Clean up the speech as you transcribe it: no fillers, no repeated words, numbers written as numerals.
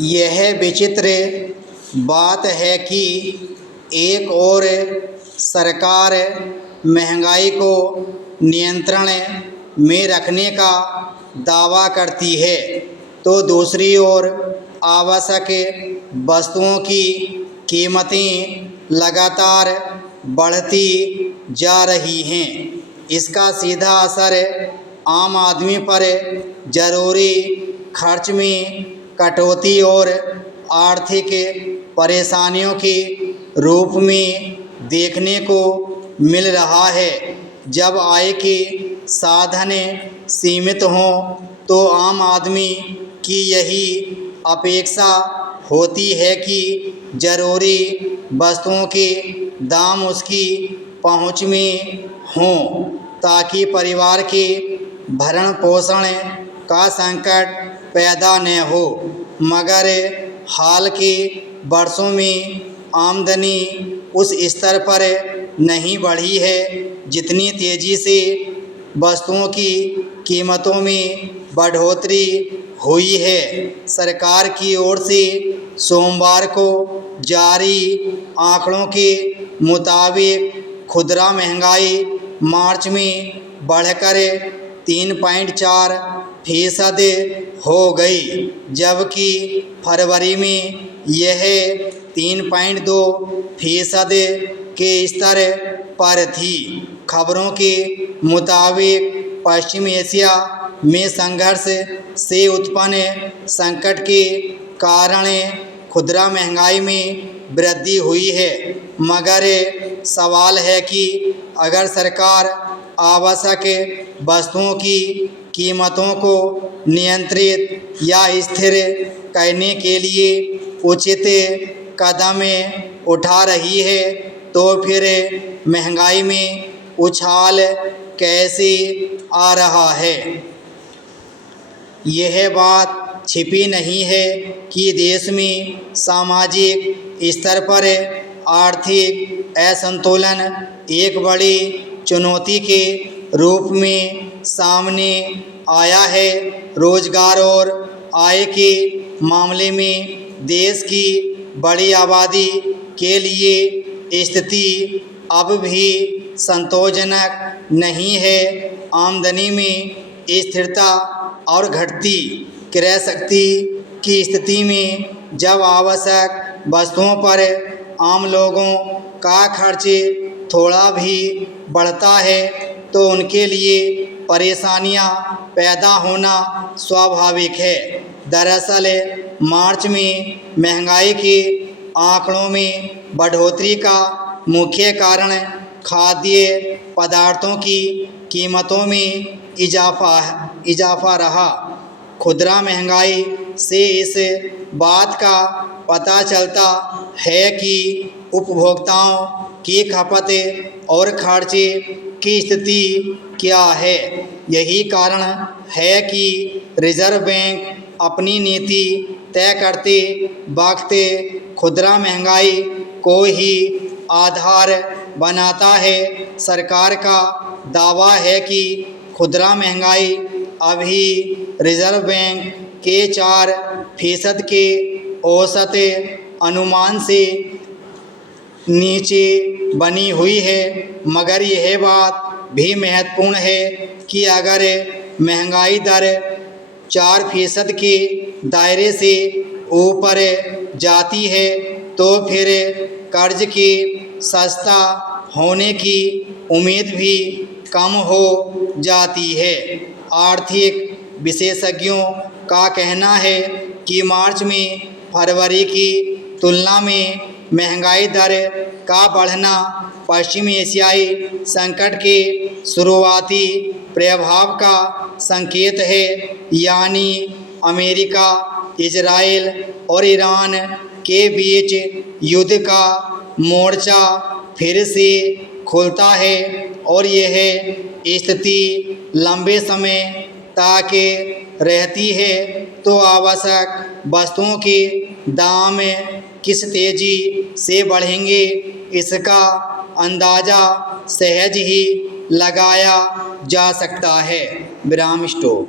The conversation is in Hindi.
यह विचित्र बात है कि एक ओर सरकार महंगाई को नियंत्रण में रखने का दावा करती है तो दूसरी ओर आवश्यक वस्तुओं की कीमतें लगातार बढ़ती जा रही हैं। इसका सीधा असर आम आदमी पर ज़रूरी खर्च में कटौती और आर्थिक परेशानियों के रूप में देखने को मिल रहा है। जब आय के साधन सीमित हों तो आम आदमी की यही अपेक्षा होती है कि ज़रूरी वस्तुओं के दाम उसकी पहुंच में हों ताकि परिवार के भरण पोषण का संकट पैदा न हो। मगर हाल के वर्षों में आमदनी उस स्तर पर नहीं बढ़ी है जितनी तेज़ी से वस्तुओं की कीमतों में बढ़ोतरी हुई है। सरकार की ओर से सोमवार को जारी आंकड़ों के मुताबिक खुदरा महंगाई मार्च में बढ़कर 3.4% हो गई, जबकि फरवरी में यह 3.2% के स्तर पर थी। खबरों के मुताबिक पश्चिम एशिया में संघर्ष से उत्पन्न संकट के कारण खुदरा महंगाई में वृद्धि हुई है। मगर सवाल है कि अगर सरकार आवश्यक वस्तुओं की कीमतों को नियंत्रित या स्थिर करने के लिए उचित कदम उठा रही है तो फिर महंगाई में उछाल कैसे आ रहा है। यह बात छिपी नहीं है कि देश में सामाजिक स्तर पर आर्थिक असंतुलन एक बड़ी चुनौती के रूप में सामने आया है। रोजगार और आय के मामले में देश की बड़ी आबादी के लिए स्थिति अब भी संतोषजनक नहीं है। आमदनी में स्थिरता और घटती क्रय शक्ति की स्थिति में जब आवश्यक वस्तुओं पर आम लोगों का खर्च थोड़ा भी बढ़ता है तो उनके लिए परेशानियां पैदा होना स्वाभाविक है। दरअसल मार्च में महंगाई के आंकड़ों में बढ़ोतरी का मुख्य कारण खाद्य पदार्थों की कीमतों में इजाफा रहा। खुदरा महंगाई से इस बात का पता चलता है कि उपभोक्ताओं की खपत और खर्च की स्थिति क्या है। यही कारण है कि रिजर्व बैंक अपनी नीति तय करते वक्त खुदरा महंगाई को ही आधार बनाता है। सरकार का दावा है कि खुदरा महंगाई अभी रिजर्व बैंक के 4% के औसत अनुमान से नीचे बनी हुई है। मगर यह बात भी महत्वपूर्ण है कि अगर महंगाई दर 4% के दायरे से ऊपर जाती है तो फिर कर्ज के सस्ता होने की उम्मीद भी कम हो जाती है। आर्थिक विशेषज्ञों का कहना है कि मार्च में फरवरी की तुलना में महंगाई दर का बढ़ना पश्चिम एशियाई संकट के शुरुआती प्रभाव का संकेत है, यानी अमेरिका, इजराइल और ईरान के बीच युद्ध का मोर्चा फिर से खुलता है और यह स्थिति लंबे समय तक रहती है तो आवश्यक वस्तुओं के दाम किस तेज़ी से बढ़ेंगे इसका अंदाज़ा सहज ही लगाया जा सकता है। विराम स्टॉप।